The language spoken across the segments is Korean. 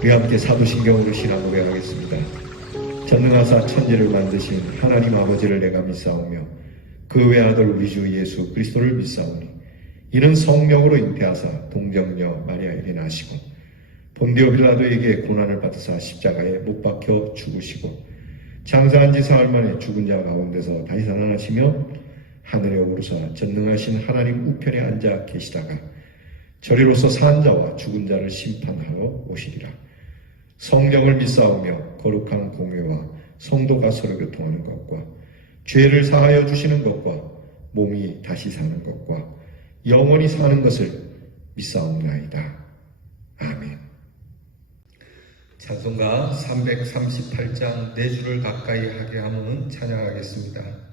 우리 함께 사도신경으로 신앙 고백하겠습니다. 전능하사 천지를 만드신 하나님 아버지를 내가 믿사오며 그 외아들 우리 주 예수 그리스도를 믿사오니 이는 성령으로 잉태하사 동정녀 마리아에게 나시고 본디오 빌라도에게 고난을 받으사 십자가에 못 박혀 죽으시고 장사한 지 사흘 만에 죽은 자 가운데서 다시 살아나시며 하늘에 오르사 전능하신 하나님 우편에 앉아 계시다가 저리로서 산 자와 죽은 자를 심판하러 오시리라. 성령을 믿사오며 거룩한 공회와 성도가 서로 교통하는 것과 죄를 사하여 주시는 것과 몸이 다시 사는 것과 영원히 사는 것을 믿사옵나이다. 아멘. 찬송가 338장 내 주를 가까이 하게 하면 찬양하겠습니다.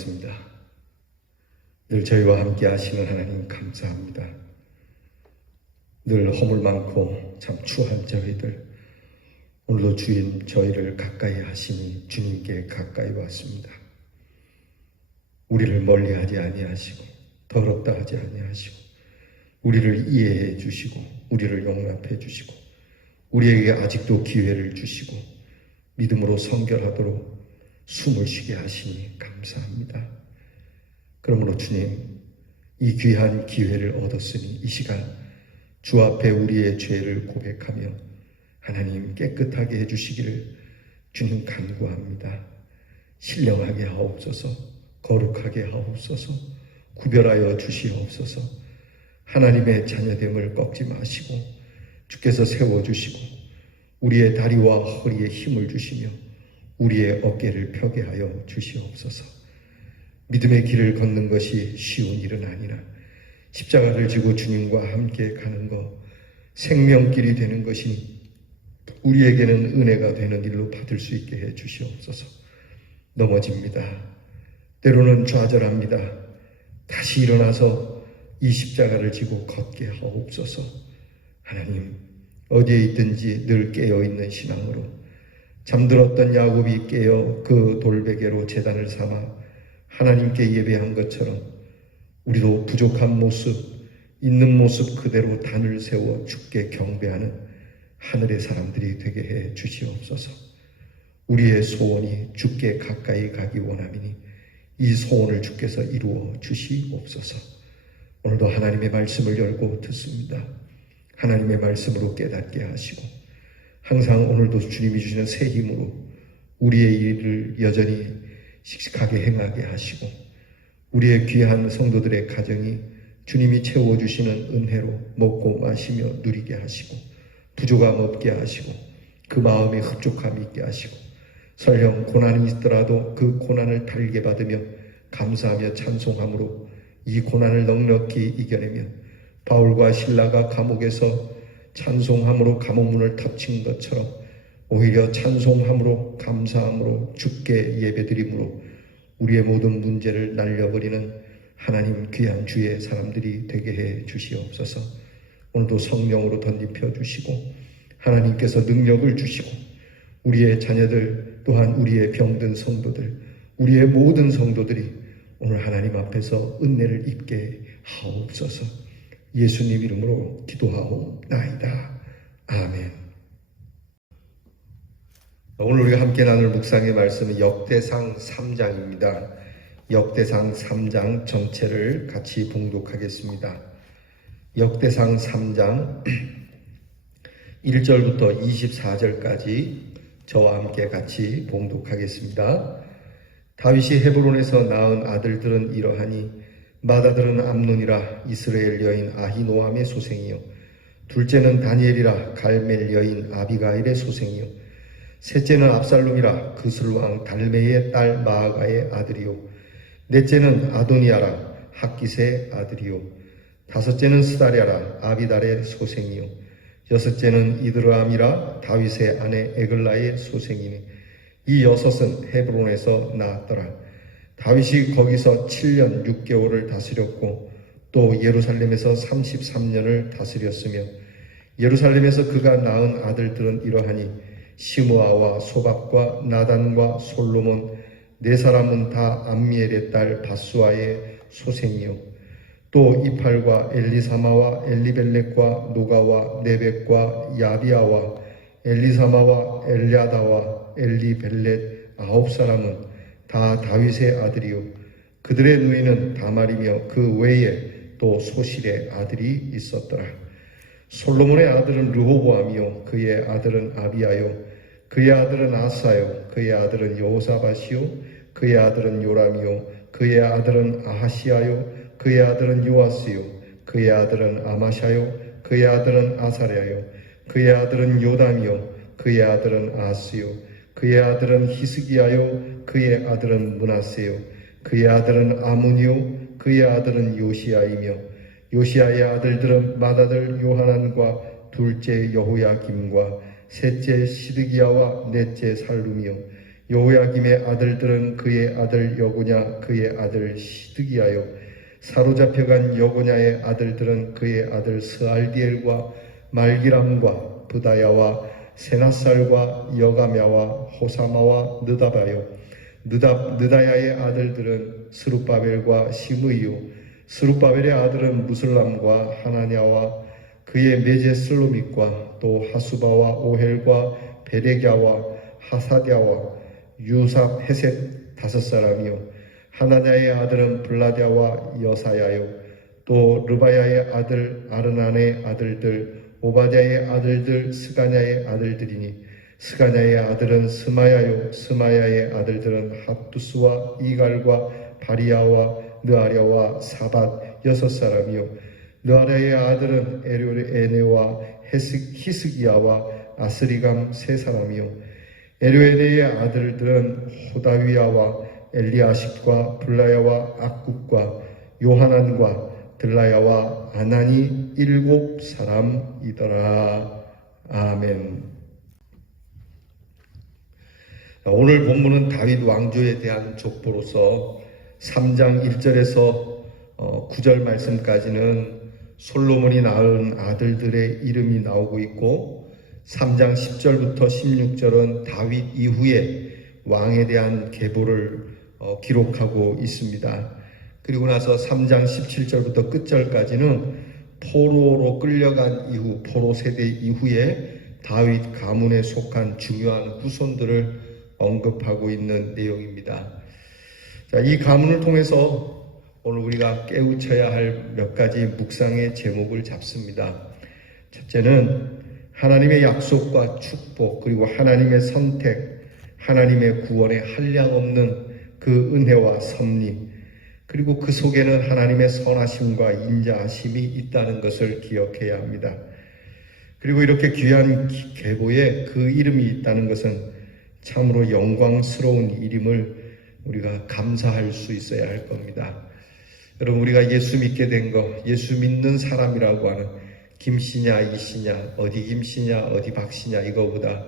기도하겠습니다. 늘 저희와 함께 하시는 하나님 감사합니다. 늘 허물 많고 참 추한 저희들, 오늘도 주인 저희를 가까이 하시니 주님께 가까이 왔습니다. 우리를 멀리하지 아니하시고 더럽다 하지 아니하시고 우리를 이해해 주시고 우리를 용납해 주시고 우리에게 아직도 기회를 주시고 믿음으로 성결하도록 숨을 쉬게 하시니 감사합니다. 그러므로 주님, 이 귀한 기회를 얻었으니 이 시간 주 앞에 우리의 죄를 고백하며 하나님 깨끗하게 해주시기를 주님 간구합니다. 신령하게 하옵소서, 거룩하게 하옵소서, 구별하여 주시옵소서. 하나님의 자녀됨을 꺾지 마시고 주께서 세워주시고 우리의 다리와 허리에 힘을 주시며 우리의 어깨를 펴게 하여 주시옵소서. 믿음의 길을 걷는 것이 쉬운 일은 아니라 십자가를 지고 주님과 함께 가는 것, 생명길이 되는 것이니 우리에게는 은혜가 되는 일로 받을 수 있게 해 주시옵소서. 넘어집니다. 때로는 좌절합니다. 다시 일어나서 이 십자가를 지고 걷게 하옵소서. 하나님, 어디에 있든지 늘 깨어있는 신앙으로 잠들었던 야곱이 깨어 그 돌베개로 제단을 삼아 하나님께 예배한 것처럼 우리도 부족한 모습, 있는 모습 그대로 단을 세워 주께 경배하는 하늘의 사람들이 되게 해 주시옵소서. 우리의 소원이 주께 가까이 가기 원함이니 이 소원을 주께서 이루어 주시옵소서. 오늘도 하나님의 말씀을 열고 듣습니다. 하나님의 말씀으로 깨닫게 하시고 항상 오늘도 주님이 주시는 새 힘으로 우리의 일을 여전히 씩씩하게 행하게 하시고 우리의 귀한 성도들의 가정이 주님이 채워주시는 은혜로 먹고 마시며 누리게 하시고 부족함 없게 하시고 그 마음에 흡족함이 있게 하시고 설령 고난이 있더라도 그 고난을 달게 받으며 감사하며 찬송함으로 이 고난을 넉넉히 이겨내며 바울과 실라가 감옥에서 찬송함으로 감옥문을 덮친 것처럼 오히려 찬송함으로 감사함으로 주께 예배드림으로 우리의 모든 문제를 날려버리는 하나님 귀한 주의 사람들이 되게 해 주시옵소서. 오늘도 성령으로 덧입혀 주시고 하나님께서 능력을 주시고 우리의 자녀들 또한 우리의 병든 성도들 우리의 모든 성도들이 오늘 하나님 앞에서 은혜를 입게 하옵소서. 예수님 이름으로 기도하옵나이다. 아멘. 오늘 우리가 함께 나눌 묵상의 말씀은 역대상 3장입니다. 역대상 3장 전체를 같이 봉독하겠습니다. 역대상 3장 1절부터 24절까지 저와 함께 같이 봉독하겠습니다. 다윗이 헤브론에서 낳은 아들들은 이러하니 맏아들은 암논이라 이스라엘 여인 아히노함의 소생이요 둘째는 다니엘이라 갈멜 여인 아비가일의 소생이요 셋째는 압살롬이라 그슬왕 달메의 딸 마아가의 아들이요 넷째는 아도니아라 학깃의 아들이요 다섯째는 스다랴라 아비달의 소생이요 여섯째는 이드르암이라 다윗의 아내 에글라의 소생이니 이 여섯은 헤브론에서 낳았더라. 다윗이 거기서 7년 6개월을 다스렸고 또 예루살렘에서 33년을 다스렸으며 예루살렘에서 그가 낳은 아들들은 이러하니 시므아와 소박과 나단과 솔로몬 네 사람은 다 암미엘의 딸 바수아의 소생이요 또 이팔과 엘리사마와 엘리벨렉과 노가와 네벡과 야비아와 엘리사마와 엘야다와 엘리벨렛 9사람은 다 다윗의 아들이요 그들의 누이는 다말이며 그 외에 또 소실의 아들이 있었더라. 솔로몬의 아들은 르호보암이요 그의 아들은 아비아요 그의 아들은 아사요 그의 아들은 여호사밧이요 그의 아들은 요람이요 그의 아들은 아하시아요 그의 아들은 요아스요 그의 아들은 아마샤요 그의 아들은 아사랴요 그의 아들은 요담이요 그의 아들은 아스요 그의 아들은 히스기야요 그의 아들은 므낫세요 그의 아들은 아문이요 그의 아들은 요시야이며 요시야의 아들들은 맏아들 요하난과 둘째 여호야김과 셋째 시드기야와 넷째 살룸이요 요야김의 아들들은 그의 아들 여고냐 그의 아들 시드기야요 사로잡혀간 여고냐의 아들들은 그의 아들 스알디엘과 말기람과 부다야와 세나살과 여가мя와 호사마와 느다바요 느다야의 아들들은 스룹바벨과 시므이요 스룹바벨의 아들은 무슬람과 하나냐와 그의 메제 슬로밋과 또 하수바와 오헬과 베레갸와 하사랴와 유삽 헤셋 5사람이요 하나냐의 아들은 블라랴와 여사야요 또 르바야의 아들 아르난의 아들들 오바댜의 아들들 스가냐의 아들들이니 스가냐의 아들은 스마야요 스마야의 아들들은 핫두스와 이갈과 바리야와 느아랴와 사밧 6사람이요 느아랴의 아들은 에료에네와 히스기야와 아스리감 3사람이요 에료에네의 아들들은 호다위야와 엘리아십과 블라야와 악국과 요하난과 들라야와 아난이 7사람이더라. 아멘. 오늘 본문은 다윗 왕조에 대한 족보로서 3장 1절에서 9절 말씀까지는 솔로몬이 낳은 아들들의 이름이 나오고 있고 3장 10절부터 16절은 다윗 이후에 왕에 대한 계보를 기록하고 있습니다. 그리고 나서 3장 17절부터 끝절까지는 포로로 끌려간 이후 포로 세대 이후에 다윗 가문에 속한 중요한 후손들을 언급하고 있는 내용입니다. 자, 이 가문을 통해서 오늘 우리가 깨우쳐야 할 몇 가지 묵상의 제목을 잡습니다. 첫째는 하나님의 약속과 축복 그리고 하나님의 선택 하나님의 구원에 한량없는 그 은혜와 섭리 그리고 그 속에는 하나님의 선하심과 인자하심이 있다는 것을 기억해야 합니다. 그리고 이렇게 귀한 계보에 그 이름이 있다는 것은 참으로 영광스러운 이름을 우리가 감사할 수 있어야 할 겁니다. 여러분 우리가 예수 믿게 된 거 예수 믿는 사람이라고 하는 김씨냐 이씨냐 어디 김씨냐 어디 박씨냐 이거보다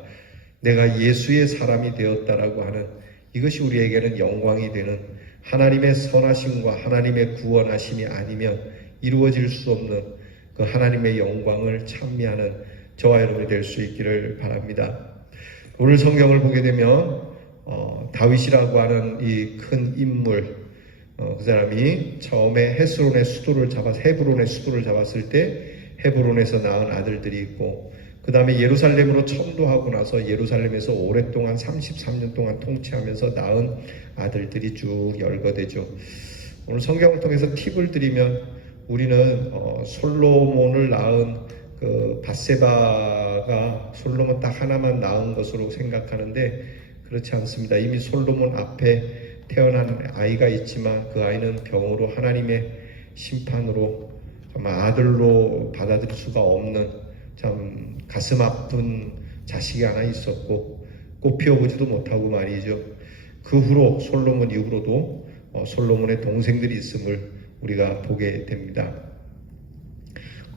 내가 예수의 사람이 되었다라고 하는 이것이 우리에게는 영광이 되는 하나님의 선하심과 하나님의 구원하심이 아니면 이루어질 수 없는 그 하나님의 영광을 찬미하는 저와 여러분이 될 수 있기를 바랍니다. 오늘 성경을 보게 되면 다윗이라고 하는 이 큰 인물 그 사람이 처음에 헤브론의 수도를 잡았을 때 헤브론에서 낳은 아들들이 있고 그 다음에 예루살렘으로 천도하고 나서 예루살렘에서 오랫동안 33년 동안 통치하면서 낳은 아들들이 쭉 열거되죠. 오늘 성경을 통해서 팁을 드리면 우리는 솔로몬을 낳은 그 밧세바가 솔로몬 딱 하나만 낳은 것으로 생각하는데 그렇지 않습니다. 이미 솔로몬 앞에 태어난 아이가 있지만 그 아이는 병으로 하나님의 심판으로 정말 아들로 받아들일 수가 없는 참 가슴 아픈 자식이 하나 있었고 꽃 피워보지도 못하고 말이죠. 그 후로 솔로몬 이후로도 솔로몬의 동생들이 있음을 우리가 보게 됩니다.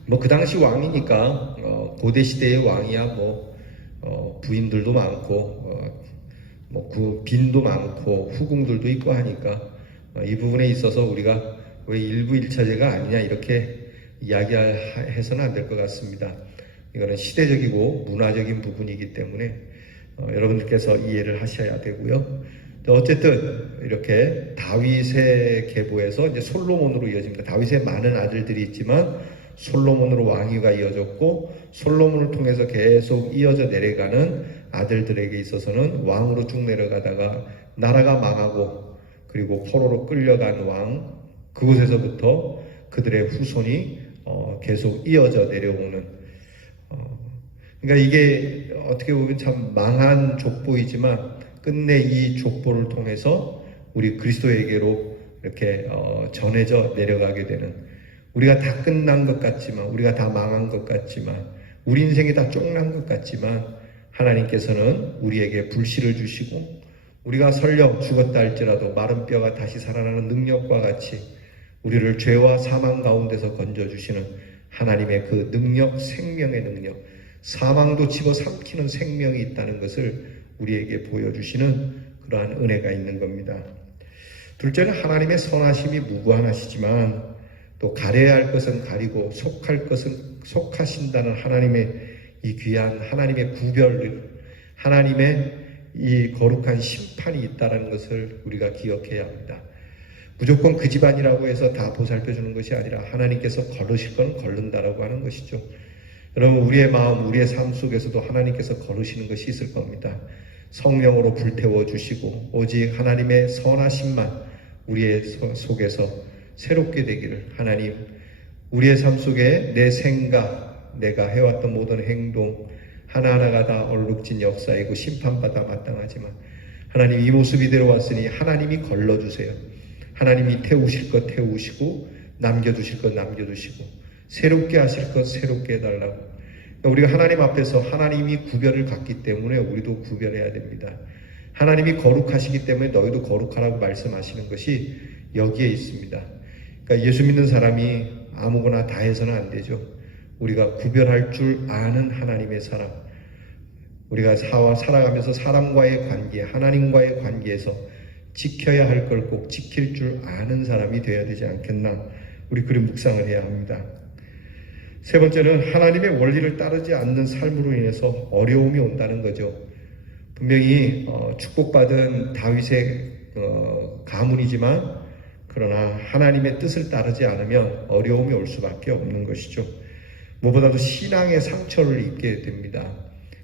뭐 그 당시 왕이니까 고대 시대의 왕이야 부인들도 많고 그 빈도 많고 후궁들도 있고 하니까 이 부분에 있어서 우리가 왜 일부 일차제가 아니냐 이렇게 이야기해서는 안 될 것 같습니다. 이거는 시대적이고 문화적인 부분이기 때문에 여러분들께서 이해를 하셔야 되고요. 어쨌든 이렇게 다윗의 계보에서 이제 솔로몬으로 이어집니다. 다윗의 많은 아들들이 있지만 솔로몬으로 왕위가 이어졌고 솔로몬을 통해서 계속 이어져 내려가는 아들들에게 있어서는 왕으로 쭉 내려가다가 나라가 망하고 그리고 포로로 끌려간 왕 그곳에서부터 그들의 후손이 계속 이어져 내려오는 그러니까 이게 어떻게 보면 참 망한 족보이지만 끝내 이 족보를 통해서 우리 그리스도에게로 이렇게 전해져 내려가게 되는 우리가 다 끝난 것 같지만 우리가 다 망한 것 같지만 우리 인생이 다 쫑난 것 같지만 하나님께서는 우리에게 불씨를 주시고 우리가 설령 죽었다 할지라도 마른 뼈가 다시 살아나는 능력과 같이 우리를 죄와 사망 가운데서 건져주시는 하나님의 그 능력, 생명의 능력, 사망도 집어삼키는 생명이 있다는 것을 우리에게 보여주시는 그러한 은혜가 있는 겁니다. 둘째는 하나님의 선하심이 무구한하시지만 또 가려야 할 것은 가리고 속할 것은 속하신다는 하나님의 이 귀한 하나님의 구별, 하나님의 이 거룩한 심판이 있다는 것을 우리가 기억해야 합니다. 무조건 그 집안이라고 해서 다 보살펴 주는 것이 아니라 하나님께서 거르실 건 거른다라고 하는 것이죠. 여러분, 우리의 마음, 우리의 삶 속에서도 하나님께서 거르시는 것이 있을 겁니다. 성령으로 불태워 주시고 오직 하나님의 선하심만 우리의 속에서 새롭게 되기를, 하나님, 우리의 삶 속에 내 생각, 내가 해왔던 모든 행동 하나하나가 다 얼룩진 역사이고 심판받아 마땅하지만 하나님, 이 모습 이대로 왔으니 하나님이 걸러주세요. 하나님이 태우실 것 태우시고 남겨두실 것 남겨두시고 새롭게 하실 것 새롭게 해달라고. 그러니까 우리가 하나님 앞에서 하나님이 구별을 갖기 때문에 우리도 구별해야 됩니다. 하나님이 거룩하시기 때문에 너희도 거룩하라고 말씀하시는 것이 여기에 있습니다. 그러니까 예수 믿는 사람이 아무거나 다 해서는 안 되죠. 우리가 구별할 줄 아는 하나님의 사람, 우리가 살아가면서 사람과의 관계, 하나님과의 관계에서 지켜야 할 걸 꼭 지킬 줄 아는 사람이 되어야 되지 않겠나, 우리 그런 묵상을 해야 합니다. 세 번째는 하나님의 원리를 따르지 않는 삶으로 인해서 어려움이 온다는 거죠. 분명히 축복받은 다윗의 가문이지만 그러나 하나님의 뜻을 따르지 않으면 어려움이 올 수밖에 없는 것이죠. 무엇보다도 신앙의 상처를 입게 됩니다.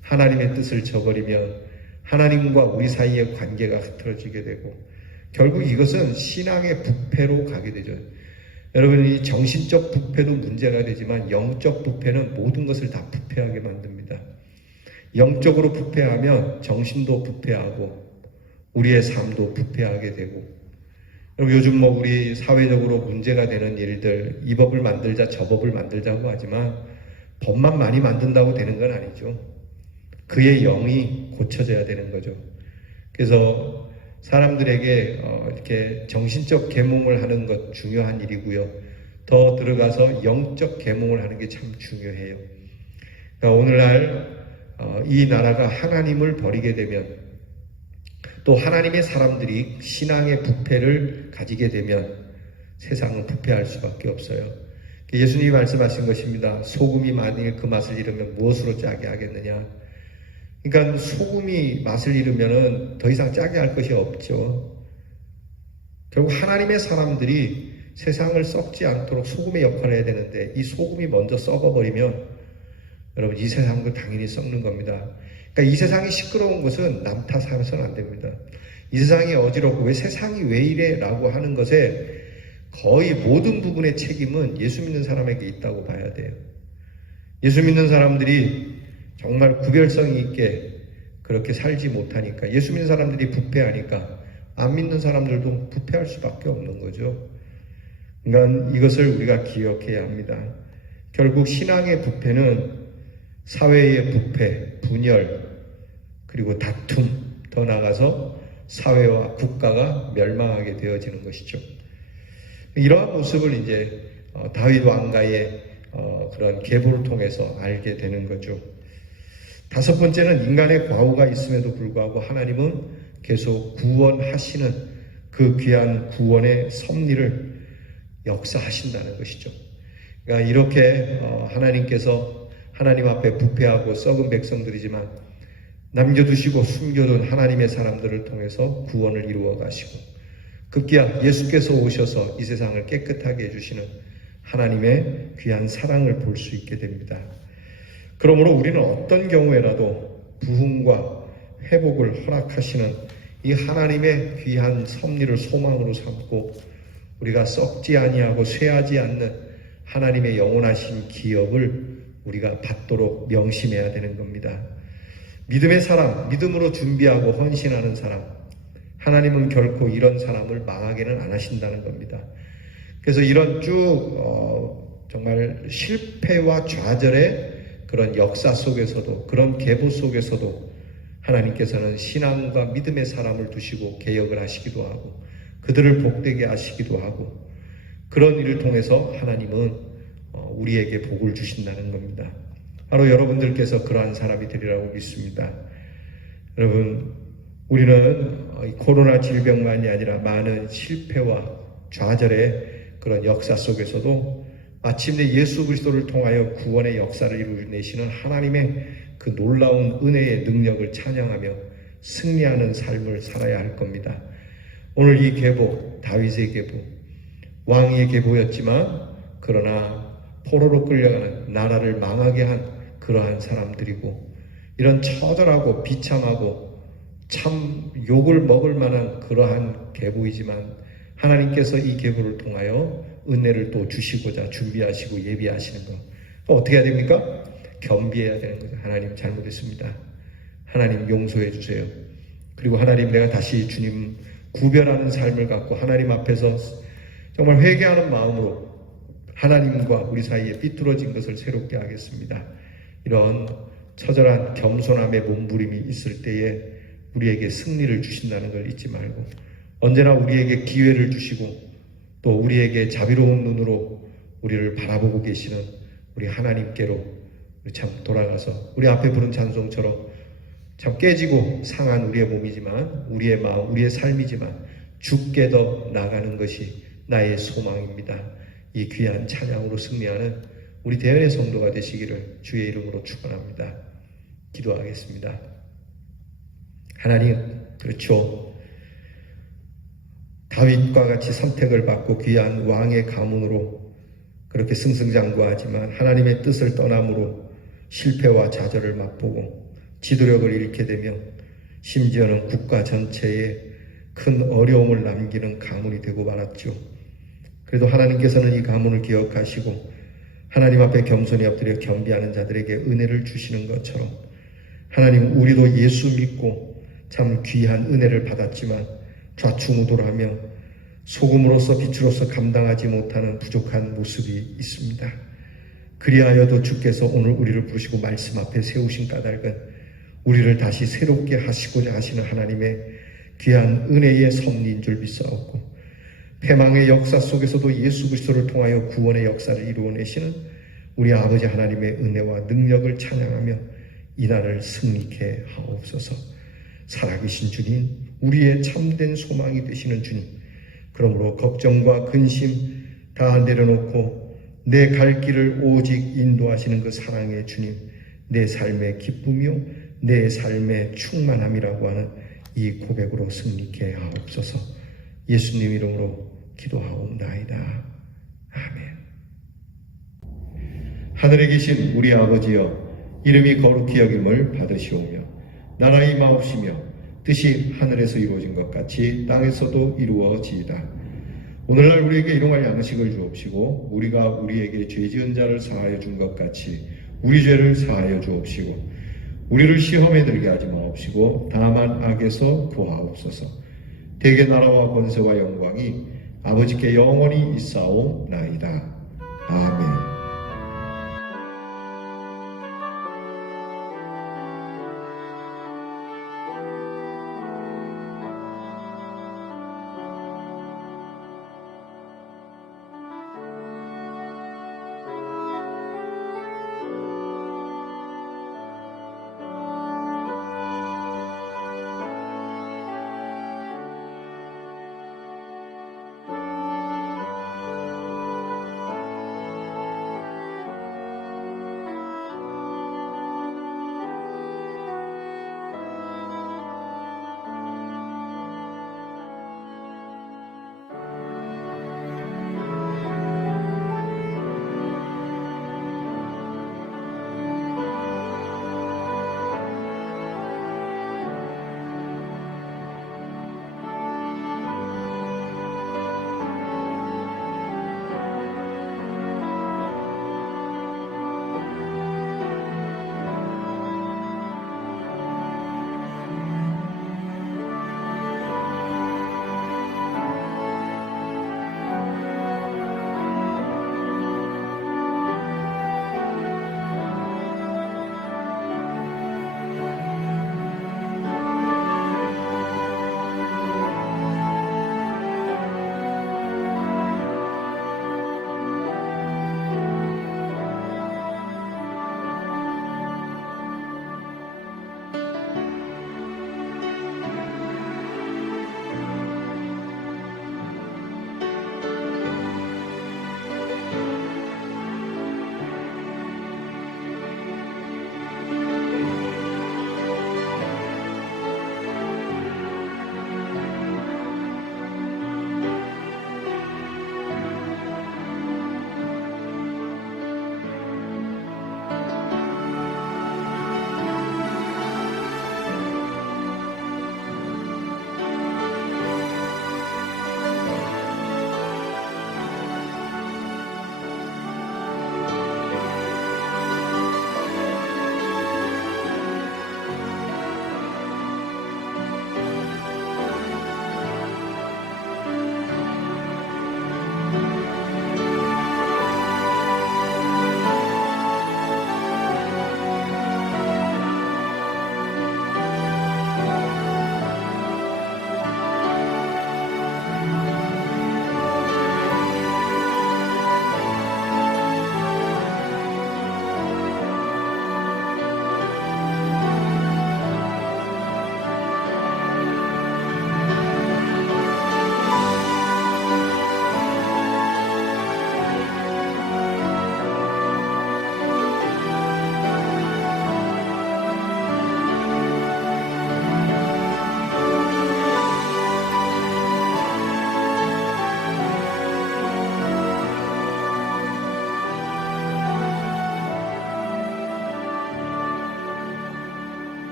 하나님의 뜻을 저버리면 하나님과 우리 사이의 관계가 흐트러지게 되고 결국 이것은 신앙의 부패로 가게 되죠. 여러분, 이 정신적 부패도 문제가 되지만 영적 부패는 모든 것을 다 부패하게 만듭니다. 영적으로 부패하면 정신도 부패하고 우리의 삶도 부패하게 되고, 요즘 우리 사회적으로 문제가 되는 일들, 이 법을 만들자 저 법을 만들자고 하지만 법만 많이 만든다고 되는 건 아니죠. 그의 영이 고쳐져야 되는 거죠. 그래서 사람들에게 이렇게 정신적 계몽을 하는 것 중요한 일이고요. 더 들어가서 영적 계몽을 하는 게 참 중요해요. 그러니까 오늘날 이 나라가 하나님을 버리게 되면, 또 하나님의 사람들이 신앙의 부패를 가지게 되면 세상은 부패할 수밖에 없어요. 예수님이 말씀하신 것입니다. 소금이 만일 그 맛을 잃으면 무엇으로 짜게 하겠느냐. 그러니까 소금이 맛을 잃으면 더 이상 짜게 할 것이 없죠. 결국 하나님의 사람들이 세상을 썩지 않도록 소금의 역할을 해야 되는데 이 소금이 먼저 썩어버리면 여러분, 이 세상도 당연히 썩는 겁니다. 그러니까 이 세상이 시끄러운 것은 남 탓하면서는 안 됩니다. 이 세상이 어지럽고 왜 세상이 왜 이래 라고 하는 것에 거의 모든 부분의 책임은 예수 믿는 사람에게 있다고 봐야 돼요. 예수 믿는 사람들이 정말 구별성이 있게 그렇게 살지 못하니까, 예수 믿는 사람들이 부패하니까 안 믿는 사람들도 부패할 수밖에 없는 거죠. 그러니까 이것을 우리가 기억해야 합니다. 결국 신앙의 부패는 사회의 부패, 분열, 그리고 다툼, 더 나아가서 사회와 국가가 멸망하게 되어지는 것이죠. 이러한 모습을 이제 다윗 왕가의 그런 계보를 통해서 알게 되는 거죠. 다섯 번째는 인간의 과오가 있음에도 불구하고 하나님은 계속 구원하시는 그 귀한 구원의 섭리를 역사하신다는 것이죠. 그러니까 이렇게 하나님께서 하나님 앞에 부패하고 썩은 백성들이지만 남겨두시고 숨겨둔 하나님의 사람들을 통해서 구원을 이루어 가시고 급기야 예수께서 오셔서 이 세상을 깨끗하게 해주시는 하나님의 귀한 사랑을 볼 수 있게 됩니다. 그러므로 우리는 어떤 경우에라도 부흥과 회복을 허락하시는 이 하나님의 귀한 섭리를 소망으로 삼고 우리가 썩지 아니하고 쇠하지 않는 하나님의 영원하신 기업을 우리가 받도록 명심해야 되는 겁니다. 믿음의 사람, 믿음으로 준비하고 헌신하는 사람, 하나님은 결코 이런 사람을 망하게는 안 하신다는 겁니다. 그래서 이런 쭉 정말 실패와 좌절의 그런 역사 속에서도, 그런 계보 속에서도 하나님께서는 신앙과 믿음의 사람을 두시고 개혁을 하시기도 하고 그들을 복되게 하시기도 하고, 그런 일을 통해서 하나님은 우리에게 복을 주신다는 겁니다. 바로 여러분들께서 그러한 사람이 되리라고 믿습니다. 여러분, 우리는 이 코로나 질병만이 아니라 많은 실패와 좌절의 그런 역사 속에서도 마침내 예수 그리스도를 통하여 구원의 역사를 이루어내시는 하나님의 그 놀라운 은혜의 능력을 찬양하며 승리하는 삶을 살아야 할 겁니다. 오늘 이 계보, 다윗의 계보, 왕의 계보였지만 그러나 포로로 끌려가는 나라를 망하게 한 그러한 사람들이고, 이런 처절하고 비참하고 참 욕을 먹을 만한 그러한 계보이지만 하나님께서 이 계보를 통하여 은혜를 또 주시고자 준비하시고 예비하시는 것. 어떻게 해야 됩니까? 겸비해야 되는 거죠. 하나님 잘못했습니다. 하나님 용서해 주세요. 그리고 하나님, 내가 다시 주님 구별하는 삶을 갖고 하나님 앞에서 정말 회개하는 마음으로 하나님과 우리 사이에 삐뚤어진 것을 새롭게 하겠습니다. 이런 처절한 겸손함의 몸부림이 있을 때에 우리에게 승리를 주신다는 걸 잊지 말고, 언제나 우리에게 기회를 주시고 또 우리에게 자비로운 눈으로 우리를 바라보고 계시는 우리 하나님께로 우리 참 돌아가서 우리 앞에 부른 찬송처럼 참 깨지고 상한 우리의 몸이지만, 우리의 마음, 우리의 삶이지만 주께 더 나가는 것이 나의 소망입니다. 이 귀한 찬양으로 승리하는 우리 대연의 성도가 되시기를 주의 이름으로 축원합니다. 기도하겠습니다. 하나님, 그렇죠. 다윗과 같이 선택을 받고 귀한 왕의 가문으로 그렇게 승승장구하지만 하나님의 뜻을 떠남으로 실패와 좌절을 맛보고 지도력을 잃게 되며 심지어는 국가 전체에 큰 어려움을 남기는 가문이 되고 말았죠. 그래도 하나님께서는 이 가문을 기억하시고 하나님 앞에 겸손히 엎드려 겸비하는 자들에게 은혜를 주시는 것처럼, 하나님, 우리도 예수 믿고 참 귀한 은혜를 받았지만 좌충우돌하며 소금으로서 빛으로서 감당하지 못하는 부족한 모습이 있습니다. 그리하여도 주께서 오늘 우리를 부르시고 말씀 앞에 세우신 까닭은 우리를 다시 새롭게 하시고자 하시는 하나님의 귀한 은혜의 섭리인 줄 믿사옵고, 패망의 역사 속에서도 예수 그리스도를 통하여 구원의 역사를 이루어내시는 우리 아버지 하나님의 은혜와 능력을 찬양하며 이날을 승리케 하옵소서. 살아계신 주님, 우리의 참된 소망이 되시는 주님, 그러므로 걱정과 근심 다 내려놓고 내 갈 길을 오직 인도하시는 그 사랑의 주님, 내 삶의 기쁨이요 내 삶의 충만함이라고 하는 이 고백으로 승리케 하옵소서. 예수님 이름으로 기도하옵나이다. 아멘. 하늘에 계신 우리 아버지여, 이름이 거룩히 여김을 받으시오며 나라의 마옵시며 뜻이 하늘에서 이루어진 것 같이 땅에서도 이루어지이다. 오늘날 우리에게 일용할 양식을 주옵시고 우리가 우리에게 죄 지은 자를 사하여 준 것 같이 우리 죄를 사하여 주옵시고 우리를 시험에 들게 하지 마옵시고 다만 악에서 구하옵소서. 대개 나라와 권세와 영광이 아버지께 영원히 있사옵나이다. 아멘.